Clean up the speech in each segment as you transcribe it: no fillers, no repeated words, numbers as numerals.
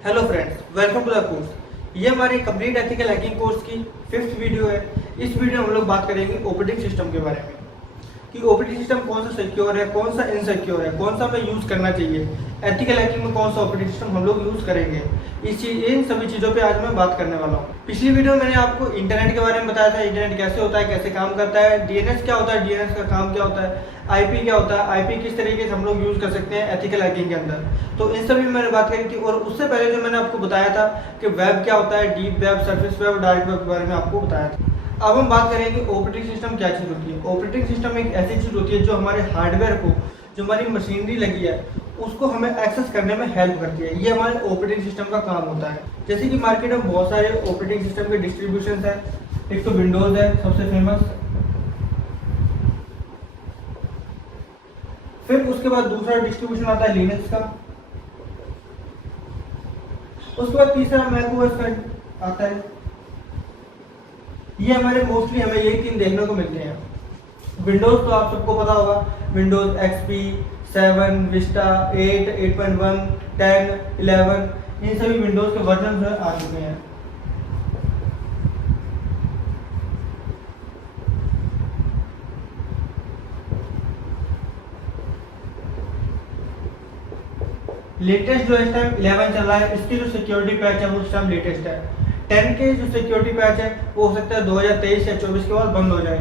Hello friends, welcome to the course. ये हमारे complete ethical hacking course की 5th video है। इस वीडियो में हम लोग बात करेंगे ऑपरेटिंग सिस्टम के बारे में कि ऑपरेटिंग सिस्टम कौन सा सिक्योर है, कौन सा इनसिक्योर है, कौन सा हमें यूज़ करना चाहिए, एथिकल हैकिंग में कौन सा ऑपरेटिंग सिस्टम हम लोग यूज़ करेंगे। इन सभी चीज़ों पे आज मैं बात करने वाला हूँ। पिछली वीडियो में मैंने आपको इंटरनेट के बारे में बताया था, इंटरनेट कैसे होता है, कैसे काम करता है, डीएनएस क्या होता है, डीएनएस का काम क्या होता है, आईपी क्या होता है, आईपी किस तरीके से हम लोग यूज़ कर सकते हैं एथिकल हैकिंग के अंदर। तो इन सभी में मैंने बात करी थी। और उससे पहले जो मैंने आपको बताया था कि वेब क्या होता है, deep web, surface web, dark web के बारे में आपको बताया था। अब हम बात करेंगे ऑपरेटिंग सिस्टम क्या चीज़ होती है। ऑपरेटिंग सिस्टम एक ऐसी चीज़ होती है जो हमारे हार्डवेयर को, जो हमारी मशीनरी लगी है, उसको हमें एक्सेस करने में हेल्प करती है। ये हमारे ऑपरेटिंग सिस्टम का काम होता है। जैसे कि मार्केट में बहुत सारे ऑपरेटिंग सिस्टम के डिस्ट्रीब्यूशन है। एक तो विंडोज़ है सबसे फेमस, फिर उसके बाद दूसरा डिस्ट्रीब्यूशन आता है लिनक्स का, उसके बाद तीसरा मैकओएस का आता है। ये हमारे मोस्टली हमें यही तीन देखने को मिलते हैं। विंडोज तो आप सबको पता होगा, विंडोज एक्सपी, 7, विस्टा, 8, 8.1, 10, 11, इन सभी विंडोज के वर्जन जो आ चुके हैं। लेटेस्ट जो इस टाइम 11 चल रहा है, इसकी जो सिक्योरिटी पैच है वो इस टाइम लेटेस्ट है। 10 के जो सिक्योरिटी पैच है वो हो सकता है 2023 या 24 के बाद बंद हो जाए।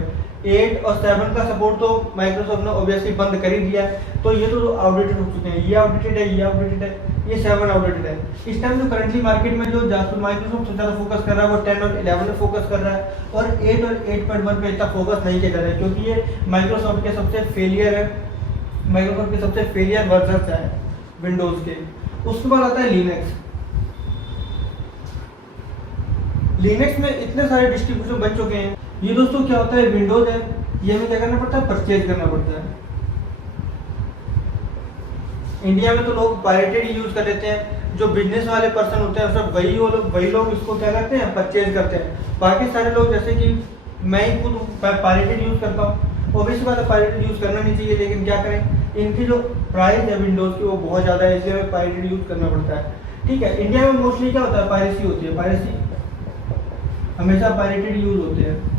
8 और 7 का सपोर्ट तो माइक्रोसॉफ्ट ने ऑब्वियसली बंद कर ही दिया है। तो ये तो आउटडेटेड हो चुके हैं, ये आउटडेटेड है, ये आउटडेटेड है, ये 7 आउटडेटेड है। इस टाइम जो करंटली मार्केट में जो माइक्रोसॉफ्ट ज़्यादा फोकस कर रहा है वो 10 और 11 में फोकस कर रहा है, और 8 और 8.1 पे इतना फोकस नहीं किया जा रहा है, क्योंकि ये माइक्रोसॉफ्ट के सबसे फेलियर है, माइक्रोसॉफ्ट के सबसे फेलियर वर्जन है विंडोज़ के। उसके बाद आता है लिनक्स। लिनक्स में इतने सारे डिस्ट्रीब्यूशन बन चुके हैं। ये दोस्तों क्या होता है, विंडोज है, ये हमें क्या करना पड़ता है, परचेज करना पड़ता है। इंडिया में तो लोग पायरेटेड यूज कर लेते हैं, जो बिजनेस वाले पर्सन होते हैं सब वही लोग इसको क्या करते हैं, परचेज करते हैं। बाकी सारे लोग, जैसे कि मैं ही खुद पायरेटेड यूज करता हूँ, ऑब्वियसली बात है पायरेटेड यूज करना नहीं चाहिए, लेकिन क्या करें, इनकी जो प्राइस है विंडोज की वो बहुत ज़्यादा है, इसलिए हमें पायरेटेड यूज करना पड़ता है। ठीक है, इंडिया में मोस्टली क्या होता है, पायरेसी होती है, पायरेसी हमेशा पायरेटेड यूज होते हैं।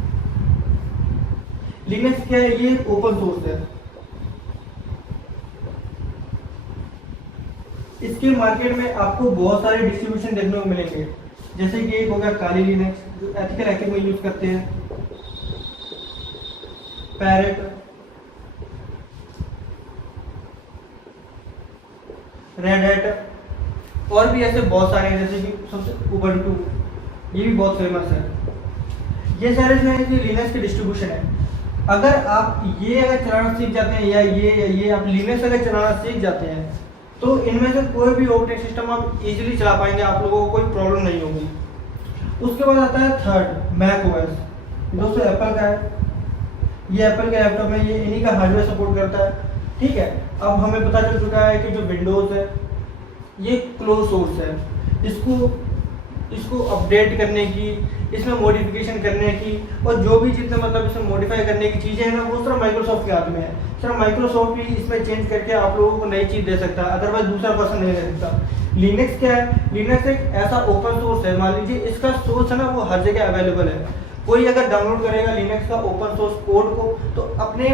लिनक्स क्या है, ये ओपन सोर्स है। इसके मार्केट में आपको बहुत सारे डिस्ट्रीब्यूशन देखने को मिलेंगे। जैसे कि एक हो गया काली लिनक्स, जो एथिकल हैकिंग में यूज करते हैं, पैरेट, रेड हैट, और भी ऐसे बहुत सारे हैं। जैसे कि सबसे उबंटू, ये भी बहुत फेमस है। ये सारे जो है ये लिनक्स के डिस्ट्रीब्यूशन है। अगर आप ये अगर चलाना सीख जाते हैं, या ये आप लिनक्स अगर चलाना सीख जाते हैं, तो इनमें से कोई भी ऑपरेटिंग सिस्टम आप इजीली चला पाएंगे, आप लोगों को कोई प्रॉब्लम नहीं होगी। उसके बाद आता है थर्ड, मैकओएस। दोस्तों एप्पल का है, ये एप्पल के लैपटॉप में ये इन्हीं का हार्डवेयर सपोर्ट करता है। ठीक है, अब हमें पता चल चुका है कि जो विंडोज है ये क्लोज सोर्स है। इसको अपडेट करने की, इसमें मॉडिफिकेशन करने की, और जो भी चीज़ें मतलब इसमें मॉडिफाई करने की चीज़ें हैं ना, वो सिर्फ माइक्रोसॉफ्ट के हाथ में है। सिर्फ माइक्रोसॉफ्ट ही इसमें चेंज करके आप लोगों को नई चीज़ दे सकता है, अदरवाइज दूसरा पर्सन नहीं दे सकता। लिनक्स क्या है, लिनक्स एक ऐसा ओपन सोर्स है, मान लीजिए इसका सोर्स है ना वो हर जगह अवेलेबल है। कोई अगर डाउनलोड करेगा लिनक्स का ओपन सोर्स कोड को, तो अपने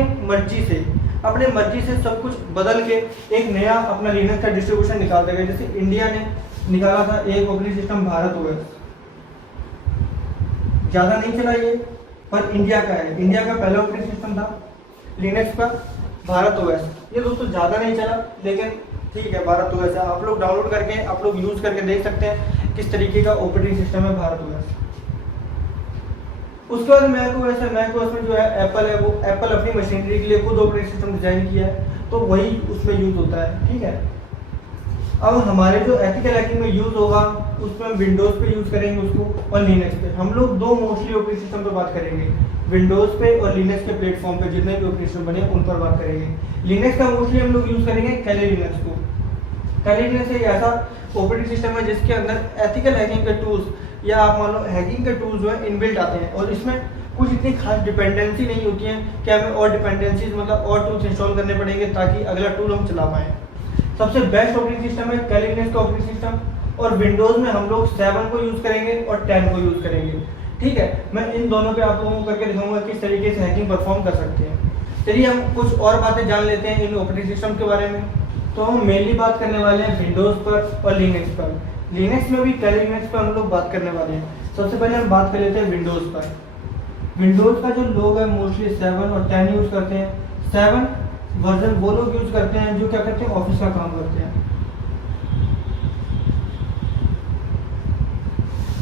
मर्जी से सब कुछ बदल के एक नया अपना लिनक्स का डिस्ट्रीब्यूशन निकाल देगा। जैसे इंडिया ने निकाला था एक ऑपरेटिंग सिस्टम, भारत ओएस। ज़्यादा नहीं चला ये, पर इंडिया का है, इंडिया का पहला ऑपरेटिंग सिस्टम था लिनक्स का, भारत ओएस। ये दोस्तों ज़्यादा नहीं चला, लेकिन ठीक है, भारत ओएस है। आप लोग डाउनलोड करके आप लोग यूज़ करके देख सकते हैं किस तरीके का ऑपरेटिंग सिस्टम है भारत ओएस। उसके बाद मैकओएस है। मैकओएस में जो है एप्पल है, वो एप्पल अपनी मशीनरी के लिए खुद ऑपरेटिंग सिस्टम डिजाइन किया है, तो वही उसमें यूज होता है। ठीक है, अब हमारे जो एथिकल हैकिंग में यूज होगा उसमें हम विंडोज पे यूज करेंगे उसको, और लिनक्स पे। हम लोग दो मोस्टली ऑपरेटिंग सिस्टम पे बात करेंगे, विंडोज पे और लिनक्स के प्लेटफॉर्म पे जितने भी ऑपरेटिंग सिस्टम बने उन पर बात करेंगे। लिनक्स का मोस्टली हम लोग यूज करेंगे कैली लिनक्स को। कैली लिनक्स एक ऐसा ऑपरेटिंग सिस्टम है जिसके अंदर एथिकल हैकिंग के टूल्स, या आप मान लो हैकिंग के टूल्स जो है इनबिल्ट आते हैं, और इसमें कुछ इतनी खास डिपेंडेंसी नहीं होती है कि हमें और डिपेंडेंसीज मतलब और टूल्स इंस्टॉल करने पड़ेंगे ताकि अगला टूल हम चला पाएँ। सबसे बेस्ट ऑपरेटिंग सिस्टम है कैली लिनक्स का ऑपरेटिंग सिस्टम। और विंडोज़ में हम लोग 7 को यूज़ करेंगे और 10 को यूज़ करेंगे। ठीक है, मैं इन दोनों पे आप लोगों को करके दिखाऊंगा किस तरीके से हैकिंग परफॉर्म कर सकते हैं। चलिए हम कुछ और बातें जान लेते हैं इन ऑपरेटिंग सिस्टम के बारे में। तो हम मेनली बात करने वाले हैं विंडोज़ पर और लिनक्स पर। लिनक्स में भी कैली लिनक्स पर हम लोग बात करने वाले हैं। सबसे पहले हम बात कर लेते हैं विंडोज़ पर। विंडोज़ का जो लोग है मोस्टली 7 और 10 यूज़ करते हैं। 7 वर्जन वो लोग यूज़ करते हैं जो क्या करते हैं, ऑफिस का काम करते हैं,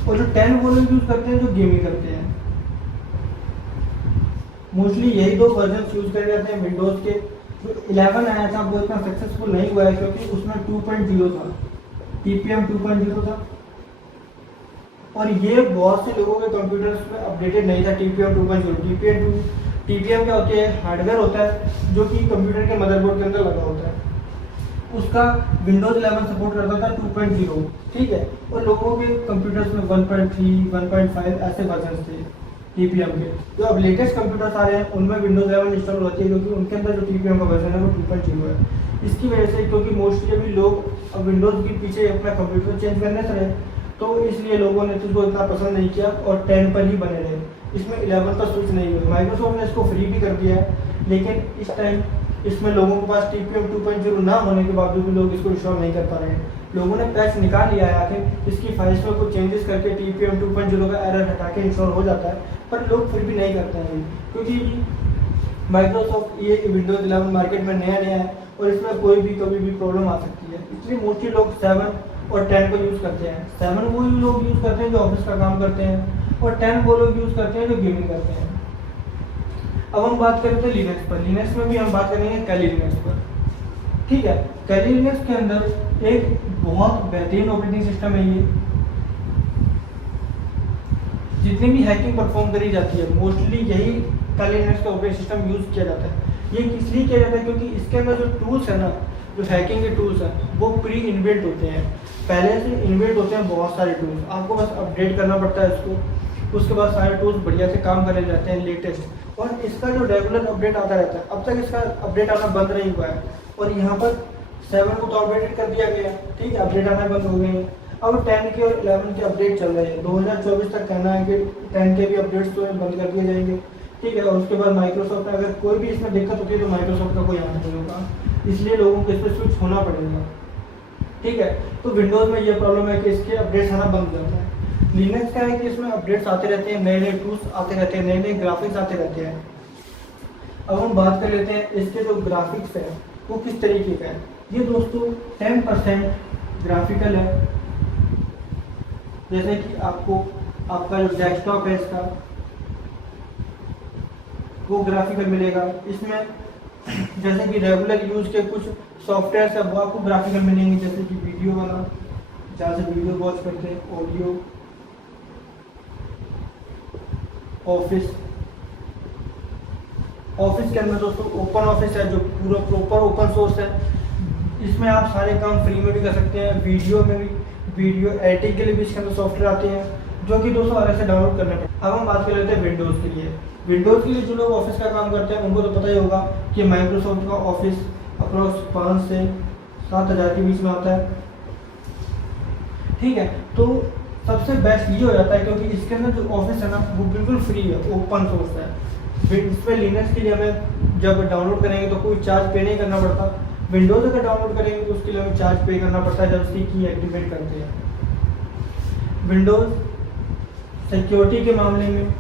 और जो 10 वो लोग यूज़ करते हैं जो गेमिंग करते हैं। मोस्टली यही दो वर्जन यूज़ करे जाते हैं विंडोज़ के। जो 11 आया था वो इतना सक्सेसफुल नहीं हुआ है क्योंकि उसमें 2.0 था, TPM 2.0 था, और ये बहुत से लोगों के कंप्यूटर्स में अपडेटेड नहीं था TPM 2.0। TPM क्या होती है, हार्डवेयर होता है जो कि कंप्यूटर के मदरबोर्ड के अंदर लगा होता है। उसका विंडोज 11 सपोर्ट करता था 2.0, ठीक है, और लोगों के कंप्यूटर्स में 1.3, 1.5 ऐसे वर्जन थे TPM के। जो अब लेटेस्ट कंप्यूटर्स आ रहे हैं उनमें विंडोज 11 इंस्टॉल होती है क्योंकि उनके अंदर जो TPM का वर्जन है वो 2.0 है। इसकी वजह से क्योंकि मोस्टली अभी लोग अब विंडोज़ के पीछे अपना कंप्यूटर चेंज करने से रहे, तो इसलिए लोगों ने इसको इतना पसंद नहीं किया और 10 पर ही बने रहे। इसमें 11 का स्विच नहीं हुआ। माइक्रोसॉफ्ट ने इसको फ्री भी कर दिया है, लेकिन इस टाइम इसमें लोगों के पास TPM 2.0 ना होने के बावजूद भी लोग इसको इंस्टॉल नहीं कर पा रहे हैं। लोगों ने पैच निकाल लिया है आखिर, इसकी फाइल्स में कुछ चेंजेस करके TPM 2.0 का एरर हटा के इंस्टॉल हो जाता है, पर लोग फिर भी नहीं करते हैं क्योंकि माइक्रोसॉफ्ट ये विंडोज 11 मार्केट में नया है और इसमें कोई भी कभी भी प्रॉब्लम आ सकती है। इसलिए मोस्टली लोग 7 और 10 को यूज़ करते हैं। 7 वो लोग यूज़ करते हैं जो ऑफिस का काम करते हैं, और 10 वो लोग यूज़ करते हैं जो गेमिंग करते हैं। अब हम बात करते हैं लिनक्स पर। लिनक्स में भी हम बात करेंगे कैली लिनक्स पर। ठीक है, कैली लिनक्स के अंदर एक बहुत बेहतरीन ऑपरेटिंग सिस्टम है। ये जितनी भी हैकिंग परफॉर्म करी जाती है मोस्टली यही कैली लिनक्स का ऑपरेटिंग सिस्टम यूज़ किया जाता है। ये इसलिए किया जाता है क्योंकि इसके अंदर जो टूल्स है ना, जो हैकिंग के टूल्स हैं वो प्री इनबिल्ट होते हैं, पहले से इनबिल्ट होते हैं बहुत सारे टूल्स। आपको बस अपडेट करना पड़ता है इसको, उसके बाद सारे टूल्स बढ़िया से काम करे जाते हैं लेटेस्ट। और इसका जो रेगुलर अपडेट आता रहता है, अब तक इसका अपडेट आना बंद नहीं हुआ है। और यहाँ पर 7 को तो अपडेट कर दिया गया, ठीक है, अपडेट आना बंद हो गए हैं। अब 10 के और 11 के अपडेट चल रहे हैं। 2024 तक कहना है कि 10 के भी अपडेट्स तो बंद कर दिए जाएंगे, ठीक है। और उसके बाद माइक्रोसॉफ्ट में अगर कोई भी इसमें दिक्कत होती है तो माइक्रोसॉफ्ट का कोई आना नहीं होगा, इसलिए लोगों को इस पर स्विच होना पड़ेगा, ठीक है। तो विंडोज़ में ये प्रॉब्लम है कि इसके अपडेट्स आना बंद हो जाता है। लिनक्स का है कि इसमें अपडेट्स आते रहते हैं, नए नए टूल्स आते रहते हैं, नए नए ग्राफिक्स आते रहते हैं। अब हम बात कर लेते हैं इसके जो ग्राफिक्स है वो किस तरीके का है। ये दोस्तों 10% ग्राफिकल है, जैसे कि आपको आपका जो डेस्कटॉप है इसका वो ग्राफिकल मिलेगा। इसमें जैसे कि रेगुलर यूज के कुछ सॉफ्टवेयर है वो आपको ग्राफिकल मिलेंगे, जैसे कि वीडियो वाला, जहाँ से वीडियो वॉच करते हैं, ऑडियो, ऑफिस के अंदर दोस्तों ओपन ऑफिस है जो पूरा प्रॉपर ओपन सोर्स है। इसमें आप सारे काम फ्री में भी कर सकते हैं। वीडियो में भी, वीडियो एडिटिंग के लिए भी इसके अंदर सॉफ्टवेयर आते हैं जो कि दोस्तों अलग से डाउनलोड करने पड़ते हैं। अब हम बात कर लेते हैं विंडोज़ के लिए। विंडोज़ के लिए जो लोग ऑफिस का काम करते हैं उनको तो पता ही होगा कि माइक्रोसॉफ्ट का ऑफिस अप्रॉक्स 5 से 7 हज़ार के बीच में आता है, ठीक है। तो सबसे बेस्ट ये हो जाता है क्योंकि इसके अंदर जो ऑफिस है ना वो बिल्कुल फ्री है, ओपन सोर्स है। इस पर लिनक्स के लिए हमें जब डाउनलोड करेंगे तो कोई चार्ज पे नहीं करना पड़ता। विंडोज़ अगर डाउनलोड करेंगे तो उसके लिए हमें चार्ज पे करना पड़ता है जब उसकी की एक्टिवेट करते हैं। विंडोज़ सिक्योरिटी के मामले में,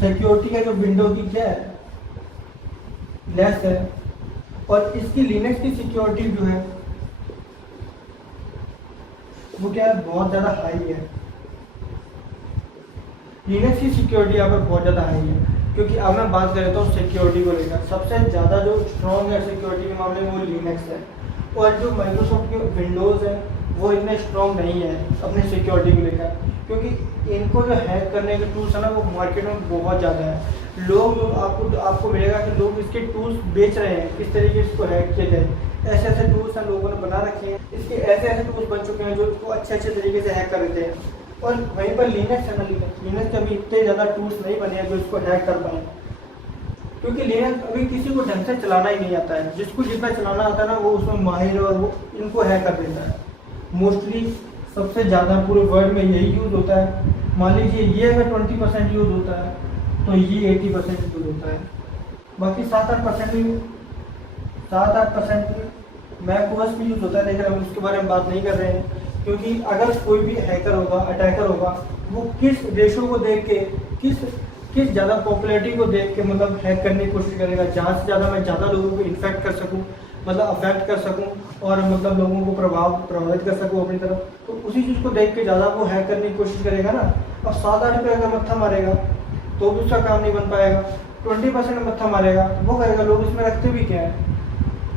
सिक्योरिटी का जो विंडो की क्या है, लेस है, और इसकी लिनक्स की सिक्योरिटी जो है वो क्या है, बहुत ज़्यादा हाई है। लिनक्स की सिक्योरिटी यहाँ पर बहुत ज़्यादा हाई है क्योंकि अब मैं बात कर लेता हूँ सिक्योरिटी को लेकर। सबसे ज़्यादा जो स्ट्रॉन्ग है सिक्योरिटी के मामले में वो लिनक्स है, और जो माइक्रोसॉफ्ट के विंडोज़ है वो इतने स्ट्रॉन्ग नहीं है अपनी सिक्योरिटी को लेकर, क्योंकि इनको जो हैक करने के टूल्स है ना वो मार्केट में बहुत ज़्यादा है। लोग आपको मिलेगा कि लोग इसके टूल्स बेच रहे हैं, किस तरीके से इसको हैक किया जाए। ऐसे ऐसे टूल्स हैं लोगों ने बना रखे हैं, इसके ऐसे ऐसे टूल्स बन चुके हैं जो इसको अच्छे तरीके से हैक कर देते हैं। और वहीं पर लिनक्स है ना, लिनक्स के अभी इतने ज़्यादा टूल्स नहीं बने हैं जो इसको हैक कर पाए। क्योंकि लिनक्स अभी किसी को ढंग से चलाना ही नहीं आता है, जिसको जितना चलाना आता है ना वो उसमें माहिर है और वो इनको हैक कर देता है। मोस्टली सबसे ज़्यादा पूरे वर्ल्ड में यही यूज़ होता है। मान लीजिए ये अगर 20% यूज़ होता है तो ये 80% यूज़ होता है। बाकी 7-8% मैक ओएस भी यूज़ होता है, लेकिन हम उसके बारे में बात नहीं कर रहे हैं। क्योंकि अगर कोई भी हैकर होगा, अटैकर होगा, वो किस रेशो को देख के, किस ज़्यादा पॉपुलैरिटी को देख के मतलब हैक करने की कोशिश करेगा, जहाँ से ज़्यादा मैं ज़्यादा लोगों को इन्फेक्ट कर सकूँ, मतलब अफेक्ट कर सकूँ और मतलब लोगों को प्रभावित कर सकूँ अपनी तरफ, तो उसी चीज़ को देख के ज़्यादा वो हैक करने की कोशिश करेगा ना। और 7-8 पे अगर मत्था मारेगा तो भी उसका काम नहीं बन पाएगा। 20% मत्था मारेगा वो करेगा। लोग इसमें रखते भी क्या है,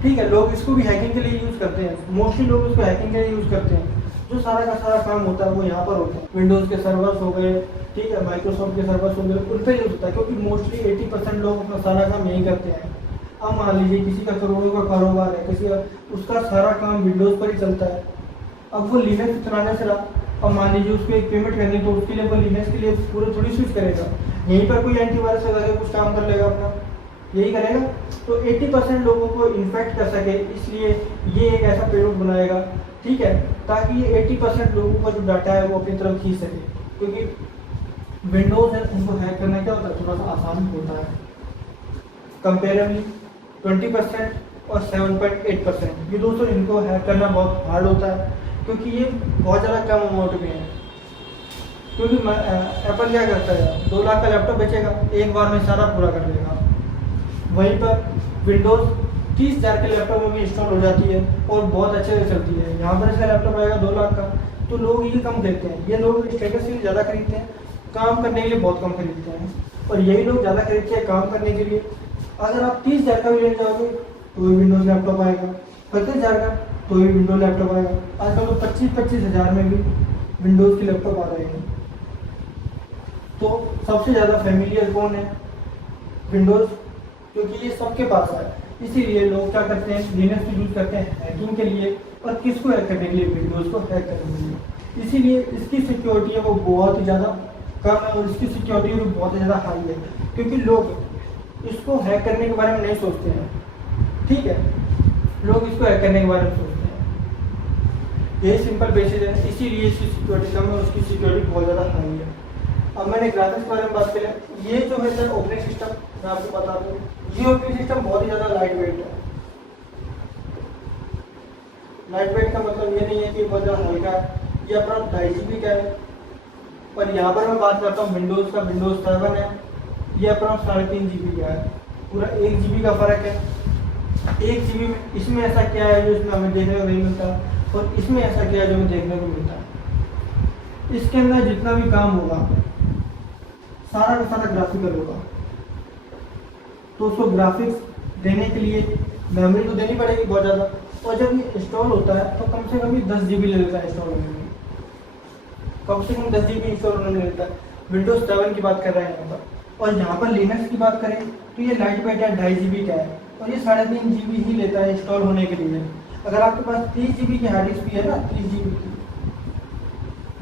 ठीक है, लोग इसको भी हैकिंग के लिए यूज़ करते हैं। मोस्टली लोग इसको हैकिंग के लिए यूज़ करते हैं। जो सारा का सारा काम होता है वो यहाँ पर होता है। विंडोज़ के सर्वर्स हो गए, ठीक है, माइक्रोसॉफ्ट के सर्वर्स हो गए, उन पर यूज़ होता है। क्योंकि मोस्टली 80% लोग अपना सारा काम यही करते हैं। अब मान लीजिए किसी का करोड़ों का कारोबार है, किसी का, उसका सारा काम विंडोज़ पर ही चलता है। अब वो लिनक्स चलाने से रहा, अब मान लीजिए उसको एक पेमेंट करनी तो उसके लिए वो लिनक्स के लिए पूरे थोड़ी स्विच करेगा। यहीं पर कोई एंटीवायरस लगा के कुछ काम कर लेगा अपना, यही करेगा। तो 80% लोगों को इन्फेक्ट कर सके, इसलिए ये एक ऐसा पेलोड बनाएगा, ठीक है, ताकि ये 80% लोगों का जो डाटा है वो अपनी तरफ खींच सके। क्योंकि विंडोज़ है, उनको हैक करना क्या होता है, थोड़ा सा आसान होता है कंपेरेबली। 20% और 7.8% ये दोस्तों इनको हैक करना बहुत हार्ड होता है, क्योंकि ये बहुत ज़्यादा कम अमाउंट में है। क्योंकि एप्पल क्या करता है, 2 लाख का लैपटॉप बेचेगा, एक बार में सारा पूरा कर देगा। वहीं पर विंडोज़ 30,000 के लैपटॉप में भी इंस्टॉल हो जाती है और बहुत अच्छे से चलती है। यहाँ पर इसका लैपटॉप आएगा 2 लाख का, तो लोग ये कम खरीदते हैं। ये लोग स्टेटस के लिए ज़्यादा खरीदते हैं, काम करने के लिए बहुत कम खरीदते हैं। और यही लोग ज़्यादा खरीदते हैं काम करने के लिए। अगर आप 30,000 का भी ले जाओगे तो भी विंडोज़ लैपटॉप आएगा, 35,000 का तो भी विंडोज़ लैपटॉप आएगा। आजकल तो 25-25 हज़ार में भी विंडोज़ के लैपटॉप आ रहे हैं। तो सबसे ज़्यादा फैमिलियर कौन है, विंडोज़, क्योंकि ये सबके पास है। इसीलिए लोग क्या करते हैं, लिनक्स यूज़ करते हैं हैकिंग के लिए। और किसको हैक करने के लिए, विंडोज़ को हैक करने के लिए। इसीलिए इसकी सिक्योरिटी है वो बहुत ही ज़्यादा कम है और इसकी सिक्योरिटी भी बहुत ही ज़्यादा हाई है, क्योंकि लोग इसको हैक करने के बारे में नहीं सोचते हैं, ठीक है, लोग इसको हैक करने के बारे में सोचते हैं। यही सिंपल बेसिस है, इसीलिए इसकी सिक्योरिटी कम है, उसकी सिक्योरिटी बहुत ज़्यादा हाई है। अब मैंने ग्राफिक्स के बारे में बात करें, ये जो है सर ऑपरेटिंग सिस्टम, मैं आपको बता दूँ, ये ऑपरेटिंग सिस्टम बहुत ही ज़्यादा लाइट वेट है। लाइट वेट का मतलब ये नहीं है कि बहुत ज़्यादा हल्का है, ये अपना 2.5 GB का है। और यहाँ पर मैं बात करता हूँ विंडोज़ का, विंडोज़ 7 है, ये अपना 3.5 GB का है, पूरा 1 GB का फ़र्क है। 1 GB में इसमें ऐसा क्या है जो इसमें हमें देखने को नहीं मिलता, और इसमें ऐसा क्या है जो हमें देखने को मिलता है। इसके अंदर जितना भी काम होगा सारा का सारा ग्राफिकल होगा, तो उसको ग्राफिक्स देने के लिए मेमोरी तो देनी पड़ेगी बहुत ज़्यादा। और जब ये इंस्टॉल होता है तो कम से कम ये 10 GB ले लेता है इंस्टॉल होने में, कम से कम 10 GB इंस्टॉल होने में लेता है। विंडोज़ 7 की बात कर रहे हैं यहाँ पर। और यहाँ पर लिनक्स की बात करें तो ये लाइट वेट है, 2.5 GB का है, और ये 3.5 GB ही लेता है इंस्टॉल होने के लिए। अगर आपके पास 30 GB की हार्ड डिस्क भी है ना, 30 GB की,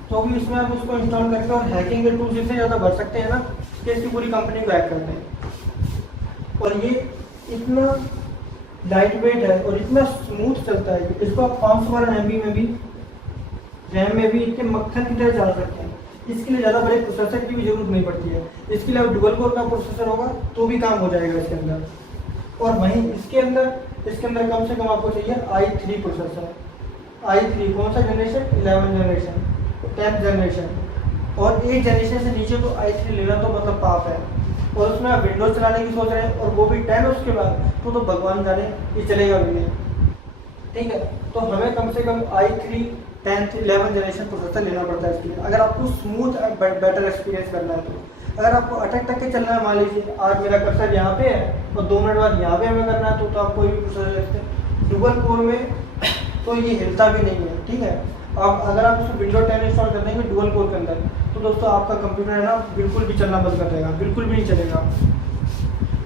तो भी इसमें आप उसको इंस्टॉल करके और हैकिंग के टूल्स इतने ज़्यादा बढ़ सकते हैं ना कि इसकी पूरी कंपनी को हैक करते हैं। और ये इतना लाइट वेट है और इतना स्मूथ चलता है कि इसको आप 512 MB में भी, रैम में भी इतने मक्खन की तरह चला सकते हैं। इसके लिए ज़्यादा बड़े प्रोसेसर की भी जरूरत नहीं पड़ती है। इसके लिए डुअल कोर का प्रोसेसर होगा तो भी काम हो जाएगा इसके अंदर। और वहीं इसके अंदर कम से कम आपको चाहिए i3 प्रोसेसर। i3 कौन सा जनरेशन, 11 जनरेशन, 10th जनरेशन, और 8 जनरेशन से नीचे तो i3 लेना तो मतलब पाप है। और उसमें आप विंडोज चलाने की सोच रहे हैं और वो भी 10 उसके बाद, तो भगवान जाने ये चलेगा भी नहीं, ठीक है। तो हमें कम से कम i3 10th 11 जनरेशन प्रोसेसर लेना पड़ता है इसके लिए, अगर आपको स्मूथ बेटर एक्सपीरियंस करना है तो। अगर आपको अटक के चलना है, मान लीजिए आज मेरा कर्सर यहाँ पे है और 2 मिनट बाद यहाँ पे हमें करना है, तो आप कोई भी प्रोसेसर लेते हैं। डुअल कोर में तो ये हिलता भी नहीं है, ठीक है। आप अगर आप उसको विंडोज 10 इंस्टॉल कर देंगे डुअल कोर के अंदर, तो दोस्तों आपका कंप्यूटर है ना बिल्कुल भी चलना बंद कर देगा, बिल्कुल भी नहीं चलेगा।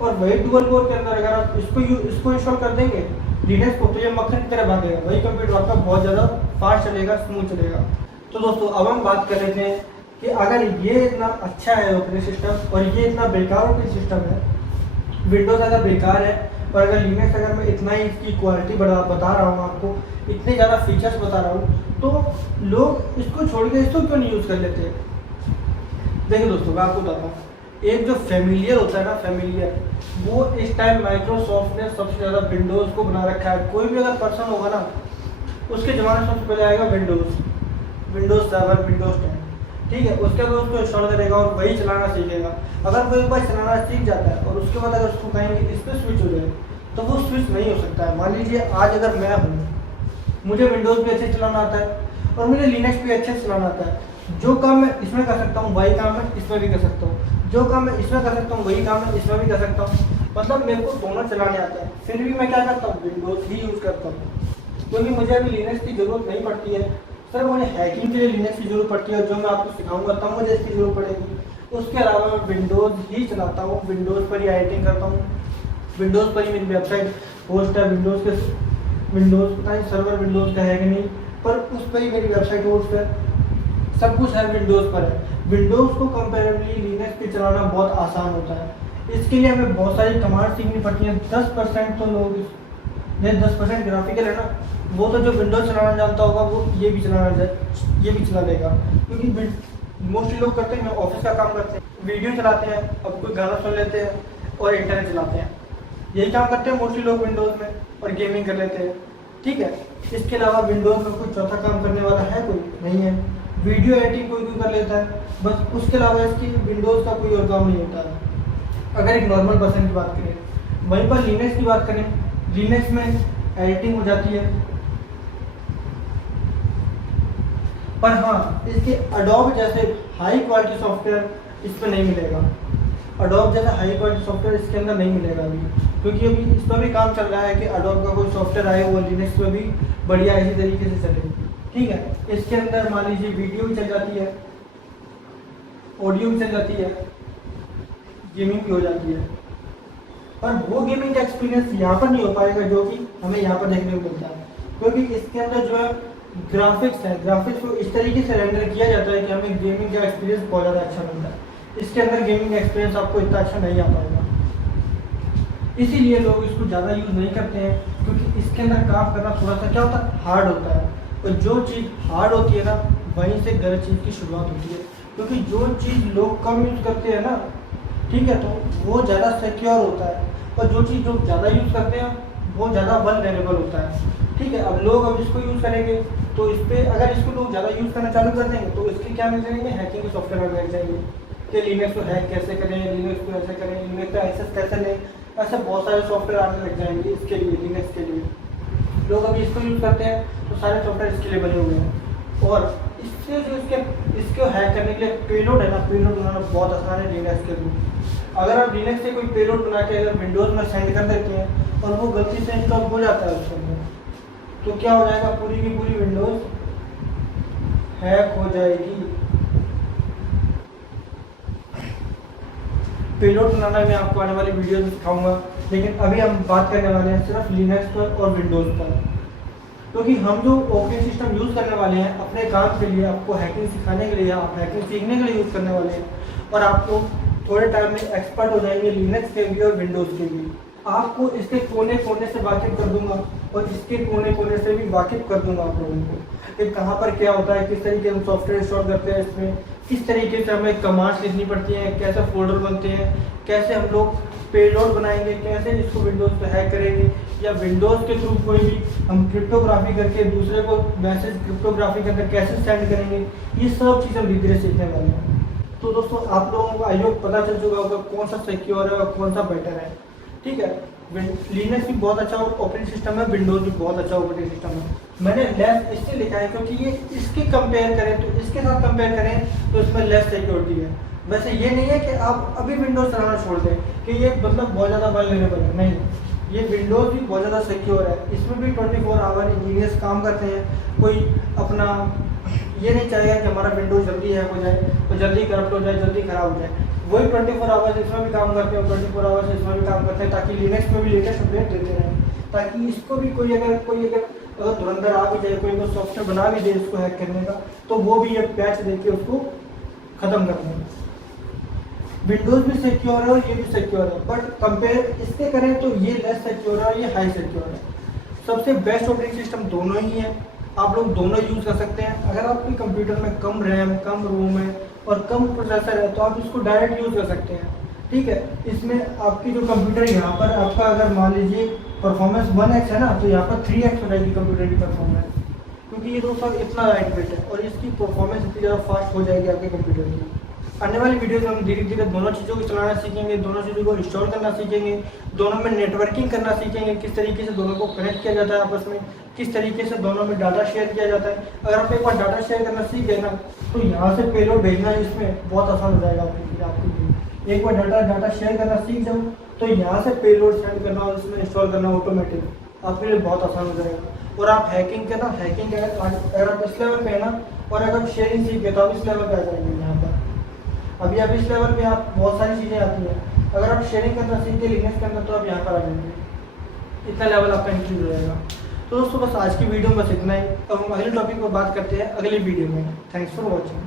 और वही डुअल कोर के अंदर अगर आप इसको इंस्टॉल कर देंगे लिनक्स को, तो ये मक्खन की तरह भागेगा, वही कंप्यूटर आपका बहुत ज़्यादा फास्ट चलेगा, स्मूथ चलेगा। तो दोस्तों अब हम बात कर लेते हैं कि अगर ये इतना अच्छा है ऑपरेटिंग सिस्टम और ये इतना बेकार ऑपरेटिंग सिस्टम है, विंडोज़ अगर बेकार है और अगर लिनक्स अगर मैं इतना ही इसकी क्वालिटी बता रहा हूँ आपको, इतने ज़्यादा फीचर्स बता रहा हूँ, तो लोग इसको छोड़ के इसको क्यों नहीं यूज़ कर लेते? देखिए दोस्तों, मैं आपको बताता हूँ, एक जो फेमिलियर होता है ना, फेमिलियर, वो इस टाइम माइक्रोसॉफ्ट ने सबसे ज़्यादा विंडोज़ को बना रखा है। कोई भी अगर पर्सन होगा ना, उसके ज़माने सबसे पहले आएगा विंडोज़ 7, विंडोज़ 10, ठीक है। उसके बाद उसको इंस्टॉल करेगा और वही चलाना सीखेगा। अगर कोई एक बार चलाना सीख जाता है और उसके बाद अगर उसको कहेंगे इस पर स्विच हो जाए, तो वो स्विच नहीं हो सकता है। मान लीजिए आज अगर मैं हूँ, मुझे विंडोज़ भी अच्छे चलाना आता है और मुझे लिनक्स भी अच्छे से चलाना आता है, जो काम मैं इसमें कर सकता हूँ वही काम मैं इसमें भी कर सकता हूँ, जो काम मैं इसमें कर सकता हूँ वही काम मैं इसमें भी कर सकता हूँ। मतलब मेरे को दोनों चलाने आता है, फिर भी मैं क्या करता हूँ, विंडोज़ ही यूज़ करता हूँ, क्योंकि मुझे अभी लिनक्स की ज़रूरत नहीं पड़ती है। सर मुझे हैकिंग के लिए लिनक्स की ज़रूरत पड़ती है, जो मैं आपको सिखाऊंगा तब मुझे इसकी ज़रूरत पड़ेगी। उसके अलावा मैं विंडोज़ ही चलाता हूँ, विंडोज़ पर ही एडिटिंग करता हूँ, विंडोज़ पर ही मेरी वेबसाइट होस्ट है। विंडोज़ पता नहीं सर्वर विंडोज़ का है कि नहीं, पर उस पर ही मेरी वेबसाइट होस्ट है, सब कुछ है विंडोज़ पर है। विंडोज़ को कंपेरेटिवली लिनक्स पे चलाना बहुत आसान होता है। इसके लिए हमें बहुत सारी कमांड सीखनी पड़ती हैं। 10% तो लोग, ये 10% ग्राफिकल है ना, वो तो जो विंडोज़ चलाना जानता होगा वो ये भी चला लेगा, क्योंकि मोस्टली लोग करते हैं, ऑफिस का काम करते हैं, वीडियो चलाते हैं, अब कोई गाना सुन लेते हैं और इंटरनेट चलाते हैं, यही काम करते हैं मोस्टली लोग विंडोज़ में, और गेमिंग कर लेते हैं, ठीक है। इसके अलावा विंडोज़ में कोई चौथा काम करने वाला है कोई नहीं है। वीडियो एडिटिंग कोई कर लेता है बस, उसके अलावा इसकी विंडोज़ का कोई और काम नहीं होता है। अगर एक नॉर्मल पर्सन की बात करें, वहीं पर लिनक्स की बात करें, लिनक्स में एडिटिंग हो जाती है, पर हाँ इसके एडोब जैसे हाई क्वालिटी सॉफ्टवेयर इस पर नहीं मिलेगा। एडोब जैसा हाई क्वालिटी सॉफ्टवेयर इसके अंदर नहीं मिलेगा अभी, क्योंकि अभी इस पर भी काम चल रहा है कि एडोब का कोई सॉफ्टवेयर आए वो लिनक्स में भी बढ़िया इसी तरीके से चले, ठीक है। इसके अंदर मान लीजिए वीडियो भी चल जाती है, ऑडियो भी चल जाती है, गेमिंग भी हो जाती है, पर वो गेमिंग का एक्सपीरियंस यहाँ पर नहीं हो पाएगा जो कि हमें यहाँ पर देखने को मिलता है, क्योंकि इसके अंदर जो है ग्राफिक्स है, ग्राफिक्स को इस तरीके से रेंडर किया जाता है कि हमें गेमिंग का एक्सपीरियंस बहुत ज़्यादा अच्छा मिलता है। इसके अंदर गेमिंग एक्सपीरियंस आपको इतना अच्छा नहीं आ पाएगा, इसीलिए लोग इसको ज़्यादा यूज़ नहीं करते हैं, क्योंकि इसके अंदर काम करना थोड़ा सा क्या होता है, हार्ड होता है। और जो चीज़ हार्ड होती है ना, वहीं से गलत चीज़ की शुरुआत होती है, क्योंकि जो चीज़ लोग कम यूज़ करते हैं ना, ठीक है, तो वो ज़्यादा सिक्योर होता है, और जो चीज़ लोग ज़्यादा यूज़ करते हैं वो ज़्यादा वल्नरेबल होता है, ठीक है। अब लोग इसको यूज़ करेंगे तो इस पर अगर इसको लोग ज़्यादा यूज़ करना चालू कर देंगे तो इसके क्या मिल जाएंगे, हैकिंग के सॉफ्टवेयर मिल जाएंगे कि लिनक्स को हैक कैसे करें, लिनक्स को ऐसे करें, लिनक्स का एक्सेस कैसे लें, ऐसे बहुत सारे सॉफ्टवेयर आने लग जाएंगे इसके लिए, लिनक्स के लिए। लोग अभी इसको यूज़ करते हैं तो सारे सॉफ्टवेयर इसके लिए बने हुए हैं, और इससे जो इसको हैक करने के लिए पेलोड है ना, पेलोड बनाना बहुत आसान है लिनक्स के थ्रू। अगर आप लिनक्स से कोई पेलोड बना के अगर विंडोज़ में सेंड कर देते हैं और वो गलती से इंस्टॉल हो जाता है उसके अंदर, तो क्या हो जाएगा, पूरी की पूरी विंडोज़ हैक हो जाएगी। पेलोड बनाना मैं आपको आने वाली वीडियो में सिखाऊंगा, लेकिन अभी हम बात करने वाले हैं सिर्फ लिनक्स पर और विंडोज़ पर, क्योंकि हम जो ऑपरेटिंग सिस्टम यूज़ करने वाले हैं अपने काम के लिए, आपको हैकिंग सिखाने के लिए, आप हैकिंग सीखने के लिए यूज़ करने वाले हैं, और आपको थोड़े टाइम में एक्सपर्ट हो जाएंगे लिनक्स के लिए और विंडोज़ के लिए। आपको इसके कोने कोने से वाकिफ कर दूंगा और इसके कोने कोने से भी वाकिफ कर दूंगा आप लोगों को कि कहाँ पर क्या होता है, किस तरीके से हम सॉफ्टवेयर इंस्टॉल करते हैं, इसमें किस तरीके से हमें कमांड्स लिखनी पड़ती हैं, कैसे फोल्डर बनते हैं, कैसे हम लोग पेलोड बनाएंगे, कैसे इसको विंडोज़ पे हैक करेंगे, या विंडोज़ के थ्रू कोई भी हम क्रिप्टोग्राफी करके दूसरे को मैसेज क्रिप्टोग्राफी करके कैसे सेंड करेंगे, ये सब चीज़ हम धीरे धीरे सीखने वाले हैं। तो दोस्तों आप लोगों को आई होप पता चल चुका होगा कौन सा सिक्योर है और कौन सा बेटर है, ठीक है। लिनक्स भी बहुत अच्छा ऑपरेटिंग सिस्टम है, विंडोज़ भी बहुत अच्छा ऑपरेटिंग सिस्टम है। मैंने लेस इससे लिखा है क्योंकि ये इसके कंपेयर करें तो इसके साथ कंपेयर करें तो इसमें लेस सिक्योरिटी है। वैसे ये नहीं है कि आप अभी विंडोज़ चलाना छोड़ दें कि ये मतलब बहुत ज़्यादा वल्नरेबल है, नहीं, ये विंडोज़ भी बहुत ज़्यादा सिक्योर है। इसमें भी 24 आवर इंजीनियर्स काम करते हैं, कोई अपना ये नहीं चाहेगा कि हमारा विंडोज़ जल्दी हैक हो जाए तो जल्दी करप्ट हो जाए, जल्दी ख़राब हो जाए। वही 24 आवर्स इसमें भी काम करते हैं, 24 आवर्स इसमें भी काम करते हैं, ताकि लिनक्स में भी लेटेस्ट अपडेट देते रहें, ताकि इसको भी कोई अगर धुरंधर आ भी जाए, कोई अगर सॉफ्टवेयर बना भी दे इसको हैक करने का, तो वो भी ये पैच देके उसको ख़त्म कर दें। विंडोज़ भी सिक्योर है और ये भी सिक्योर है, बट कंपेयर इसके करें तो ये लेस सिक्योर है और ये हाई सिक्योर है। सबसे बेस्ट ऑपरेटिंग सिस्टम दोनों ही है, आप लोग दोनों यूज़ कर सकते हैं। अगर आपके कंप्यूटर में कम रैम, कम रोम है और कम प्रोसेसर है तो आप इसको डायरेक्ट यूज़ कर सकते हैं, ठीक है। इसमें आपकी जो कंप्यूटर यहाँ पर आपका अगर मान लीजिए परफॉर्मेंस 1x है ना, तो यहाँ पर 3x हो जाएगी कंप्यूटर की परफॉर्मेंस, क्योंकि ये दोस्तों इतना लाइट वेट है और इसकी परफॉर्मेंस इतनी ज़्यादा फास्ट हो जाएगी आपके कंप्यूटर की। आने वाली वीडियोस में हम धीरे धीरे दोनों चीज़ों को चलाना सीखेंगे, दोनों चीज़ों को इंस्टॉल करना सीखेंगे, दोनों में नेटवर्किंग करना सीखेंगे, किस तरीके से दोनों को कनेक्ट किया जाता है आपस में, किस तरीके से दोनों में डाटा शेयर किया जाता है। अगर आप एक बार डाटा शेयर करना सीख गए ना, तो यहाँ से पेलोड भेजना इसमें बहुत आसान हो जाएगा आपके लिए। एक बार डाटा शेयर करना सीख जाओ तो यहाँ से पेलोड सेंड करना और इसमें इंस्टॉल करना ऑटोमेटिक आपके लिए बहुत आसान हो जाएगा। और आप हैकिंग अगर आप इस लेवल पे है ना, और अगर आप शेयरिंग सीख गए तो आप इस लेवल पे आ जाएंगे। यहाँ पर अभी आप इस लेवल पे आप बहुत सारी चीज़ें आती हैं, अगर आप शेयरिंग करना सीख के लिनक्स के अंदर तो आप यहाँ पर आ जाएंगे, इतना लेवल आपका इंक्रीज हो जाएगा। तो दोस्तों बस आज की वीडियो में बस इतना ही। अब हम अगले टॉपिक पर बात करते हैं अगली वीडियो में। Thanks for watching.